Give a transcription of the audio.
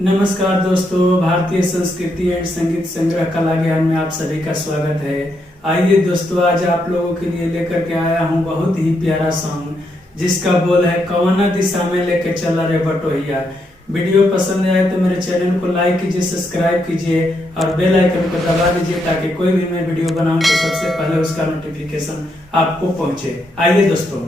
नमस्कार दोस्तों, भारतीय संस्कृति एंड संगीत संग्रह कला ज्ञान में आप सभी का स्वागत है। आइए दोस्तों, आज आप लोगों के लिए लेकर के आया हूँ बहुत ही प्यारा सॉन्ग जिसका बोल है कवना दिशा में लेके चला रे बटोहिया। वीडियो पसंद आए तो मेरे चैनल को लाइक कीजिए, सब्सक्राइब कीजिए और बेल आइकन को दबा दीजिए ताकि कोई भी मैं वीडियो बनाऊं तो सबसे पहले उसका नोटिफिकेशन आपको पहुंचे। आइए दोस्तों।